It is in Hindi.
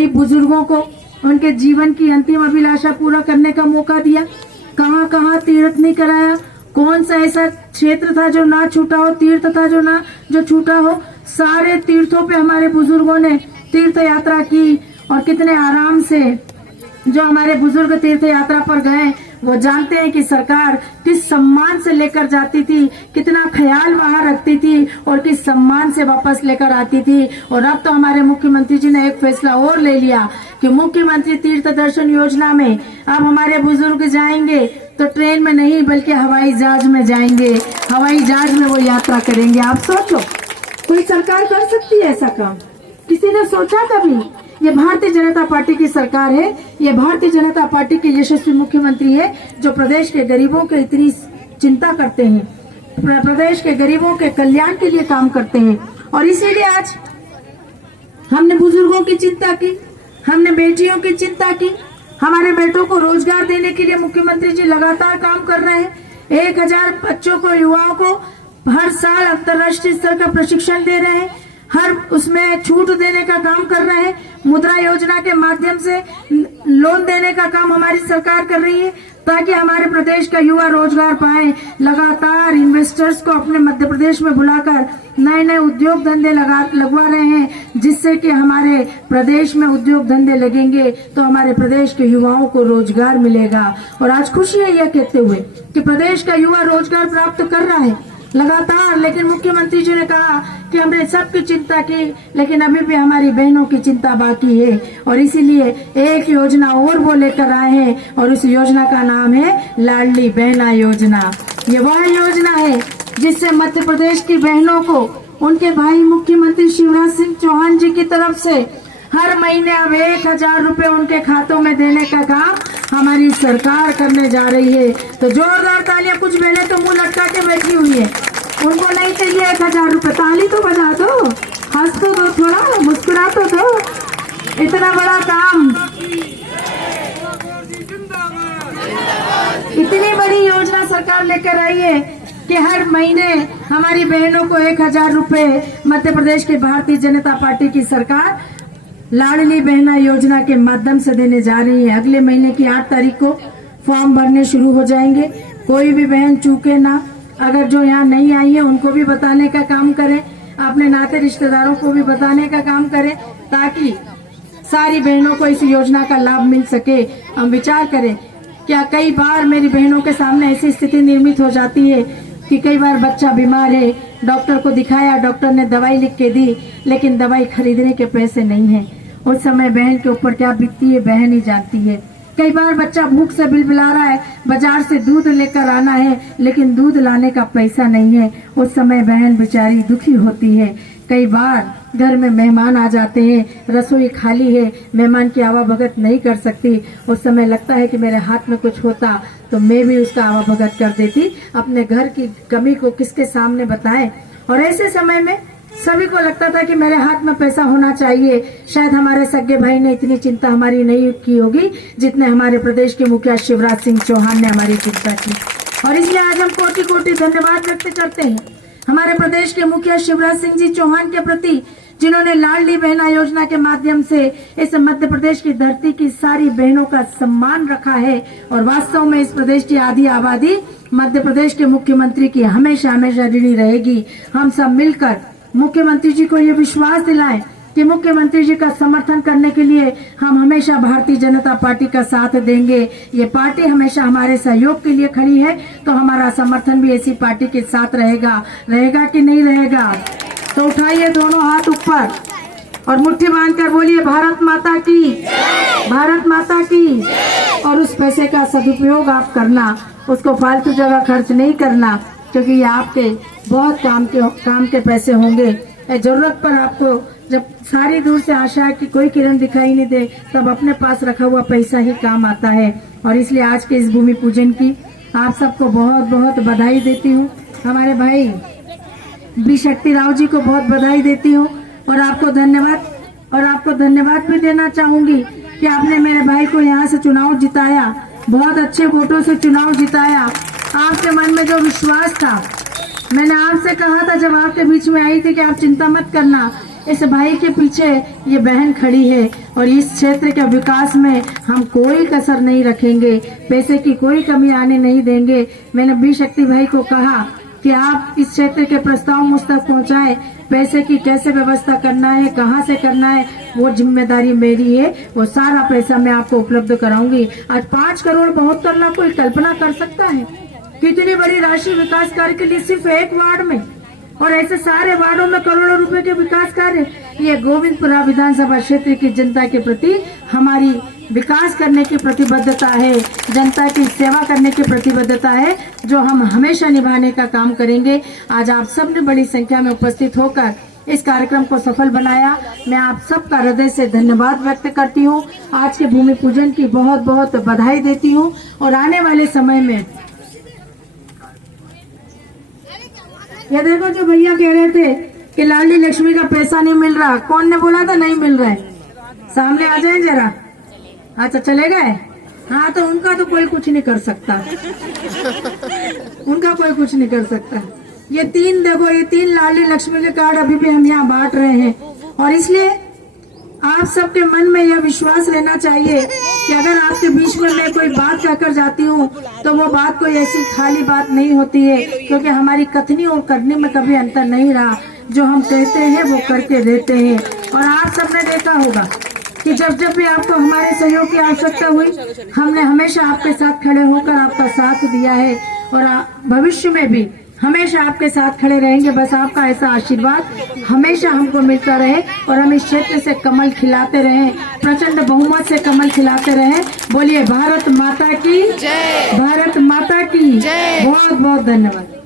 गरीब बुजुर्गों को उनके जीवन की अंतिम अभिलाषा पूरा करने का मौका दिया। कहाँ कहाँ तीर्थ नहीं कराया, कौन सा ऐसा क्षेत्र था जो ना छूटा हो, तीर्थ था जो छूटा हो। सारे तीर्थों पे हमारे बुजुर्गों ने तीर्थ यात्रा की और कितने आराम से जो हमारे बुजुर्ग तीर्थ यात्रा पर गए वो जानते हैं कि सरकार किस सम्मान से लेकर जाती थी, कितना ख्याल वहाँ रखती थी और किस सम्मान से वापस लेकर आती थी। और अब तो हमारे मुख्यमंत्री जी ने एक फैसला और ले लिया कि मुख्यमंत्री तीर्थ दर्शन योजना में अब हमारे बुजुर्ग जाएंगे तो ट्रेन में नहीं बल्कि हवाई जहाज में जाएंगे, हवाई जहाज में वो यात्रा करेंगे। आप सोचो, कोई सरकार कर सकती है ऐसा काम? किसी ने सोचा कभी? ये भारतीय जनता पार्टी की सरकार है, ये भारतीय जनता पार्टी के यशस्वी मुख्यमंत्री है जो प्रदेश के गरीबों की इतनी चिंता करते हैं, प्रदेश के गरीबों के कल्याण के लिए काम करते हैं। और इसीलिए आज हमने बुजुर्गों की चिंता की, हमने बेटियों की चिंता की, हमारे बेटों को रोजगार देने के लिए मुख्यमंत्री जी लगातार काम कर रहे हैं। 1000 बच्चों को, युवाओं को हर साल अंतर्राष्ट्रीय स्तर का प्रशिक्षण दे रहे हैं, हर उसमें छूट देने का काम कर रहे हैं। मुद्रा योजना के माध्यम से लोन देने का काम हमारी सरकार कर रही है ताकि हमारे प्रदेश का युवा रोजगार पाए। लगातार इन्वेस्टर्स को अपने मध्य प्रदेश में बुलाकर नए नए उद्योग धंधे लगवा रहे हैं, जिससे कि हमारे प्रदेश में उद्योग धंधे लगेंगे तो हमारे प्रदेश के युवाओं को रोजगार मिलेगा। और आज खुशी है यह कहते हुए कि प्रदेश का युवा रोजगार प्राप्त कर रहा है लगातार। लेकिन मुख्यमंत्री जी ने कहा कि हमने सबकी चिंता की, लेकिन अभी भी हमारी बहनों की चिंता बाकी है और इसीलिए एक योजना और वो लेकर आए हैं और उस योजना का नाम है लाडली बहना योजना। ये वह योजना है जिससे मध्य प्रदेश की बहनों को उनके भाई मुख्यमंत्री शिवराज सिंह चौहान जी की तरफ से हर महीने अब 1000 रुपए उनके खातों में देने का काम हमारी सरकार करने जा रही है। तो जोरदार तालियां। कुछ बहनें तो मुंह लटका के बैठी हुई है, उनको नहीं चाहिए 1000 रुपए। ताली तो बजा दो, हंस तो दो, थोड़ा मुस्कुरा तो दो। इतना बड़ा काम, इतनी बड़ी योजना सरकार लेकर आई है कि हर महीने हमारी बहनों को 1000 रुपए मध्य प्रदेश की भारतीय जनता पार्टी की सरकार लाडली बहना योजना के माध्यम से देने जा रही है। अगले महीने की 8 तारीख को फॉर्म भरने शुरू हो जाएंगे। कोई भी बहन चूके ना, अगर जो यहाँ नहीं आई है उनको भी बताने का काम करें, अपने नाते रिश्तेदारों को भी बताने का काम करें ताकि सारी बहनों को इस योजना का लाभ मिल सके। हम विचार करें, क्या कई बार मेरी बहनों के सामने ऐसी स्थिति निर्मित हो जाती है कि कई बार बच्चा बीमार है, डॉक्टर को दिखाया, डॉक्टर ने दवाई लिख के दी, लेकिन दवाई खरीदने के पैसे नहीं है। उस समय बहन के ऊपर क्या बीतती है बहन ही जानती है। कई बार बच्चा भूख से बिलबिला रहा है, बाजार से दूध लेकर आना है, लेकिन दूध लाने का पैसा नहीं है। उस समय बहन बेचारी दुखी होती है। कई बार घर में मेहमान आ जाते हैं, रसोई खाली है, मेहमान की आवाभगत नहीं कर सकती। उस समय लगता है कि मेरे हाथ में कुछ होता तो मैं भी उसका आवाभगत कर देती। अपने घर की कमी को किसके सामने बताएं? और ऐसे समय में सभी को लगता था कि मेरे हाथ में पैसा होना चाहिए। शायद हमारे सगे भाई ने इतनी चिंता हमारी नहीं की होगी जितने हमारे प्रदेश के मुखिया शिवराज सिंह चौहान ने हमारी चिंता की। और इसलिए आज हम कोटि कोटि धन्यवाद व्यक्त करते हैं हमारे प्रदेश के मुखिया शिवराज सिंह जी चौहान के प्रति, जिन्होंने लाडली बहना योजना के माध्यम से इस मध्य प्रदेश की धरती की सारी बहनों का सम्मान रखा है। और वास्तव में इस प्रदेश की आधी आबादी मध्य प्रदेश के मुख्यमंत्री की हमेशा हमेशा ऋणी रहेगी। हम सब मिलकर मुख्यमंत्री जी को ये विश्वास दिलाएं कि मुख्यमंत्री जी का समर्थन करने के लिए हम हमेशा भारतीय जनता पार्टी का साथ देंगे। ये पार्टी हमेशा हमारे सहयोग के लिए खड़ी है, तो हमारा समर्थन भी ऐसी पार्टी के साथ रहेगा कि नहीं रहेगा? तो उठाइए दोनों हाथ ऊपर और मुट्ठी बांधकर बोलिए भारत माता की, भारत माता की। और उस पैसे का सदुपयोग आप करना, उसको फालतू जगह खर्च नहीं करना, क्योंकि ये आपके बहुत काम के पैसे होंगे। जरूरत पर आपको जब सारी दूर से आशा है कि कोई किरण दिखाई नहीं दे, तब अपने पास रखा हुआ पैसा ही काम आता है। और इसलिए आज के इस भूमि पूजन की आप सबको बहुत बहुत बधाई देती हूँ। हमारे भाई बी शक्ति राव जी को बहुत बधाई देती हूँ और आपको धन्यवाद भी देना चाहूंगी कि आपने मेरे भाई को यहाँ से चुनाव जिताया, बहुत अच्छे वोटों से चुनाव जिताया। आपके मन में जो विश्वास था, मैंने आपसे कहा था जब आपके बीच में आई थी कि आप चिंता मत करना, इस भाई के पीछे ये बहन खड़ी है और इस क्षेत्र के विकास में हम कोई कसर नहीं रखेंगे, पैसे की कोई कमी आने नहीं देंगे। मैंने बी शक्ति भाई को कहा कि आप इस क्षेत्र के प्रस्ताव मुझ तक पहुँचाएं, पैसे की कैसे व्यवस्था करना है, कहाँ से करना है, वो जिम्मेदारी मेरी है। वो सारा पैसा मैं आपको उपलब्ध कराऊंगी। आज 5,72,00,000 कोई कल्पना कर सकता है कितनी बड़ी राशि विकास कार्य के लिए सिर्फ एक वार्ड में, और ऐसे सारे वार्डों में करोड़ों रुपए के विकास कार्य। ये गोविंदपुरा विधानसभा क्षेत्र की जनता के प्रति हमारी विकास करने की प्रतिबद्धता है, जनता की सेवा करने की प्रतिबद्धता है, जो हम हमेशा निभाने का काम करेंगे। आज आप सब ने बड़ी संख्या में उपस्थित होकर इस कार्यक्रम को सफल बनाया। मैं आप सबका हृदय से धन्यवाद व्यक्त करती हूँ। आज के भूमि पूजन की बहुत बहुत बधाई देती हूँ। और आने वाले समय में ये देखो, जो भैया कह रहे थे कि लाडली लक्ष्मी का पैसा नहीं मिल रहा, कौन ने बोला था नहीं मिल रहा है? सामने आ जाए जरा। अच्छा, चले गए? हाँ, तो उनका तो कोई कुछ नहीं कर सकता उनका कोई कुछ नहीं कर सकता। ये 3 देखो, ये 3 लाडली लक्ष्मी के कार्ड अभी भी हम यहाँ बांट रहे हैं। और इसलिए आप सबके मन में यह विश्वास रहना चाहिए कि अगर आपके बीच में मैं कोई बात कहकर जाती हूँ तो वो बात कोई ऐसी खाली बात नहीं होती है, क्योंकि हमारी कथनी और करने में कभी अंतर नहीं रहा। जो हम कहते हैं वो करके देते हैं। और आप सबने देखा होगा कि जब जब भी आपको हमारे सहयोग की आवश्यकता हुई, हमने हमेशा आपके साथ खड़े होकर आपका साथ दिया है और भविष्य में भी हमेशा आपके साथ खड़े रहेंगे। बस आपका ऐसा आशीर्वाद हमेशा हमको मिलता रहे और हम इस क्षेत्र से कमल खिलाते रहें, प्रचंड बहुमत से कमल खिलाते रहें। बोलिए भारत माता की जय, भारत माता की जय। बहुत बहुत धन्यवाद।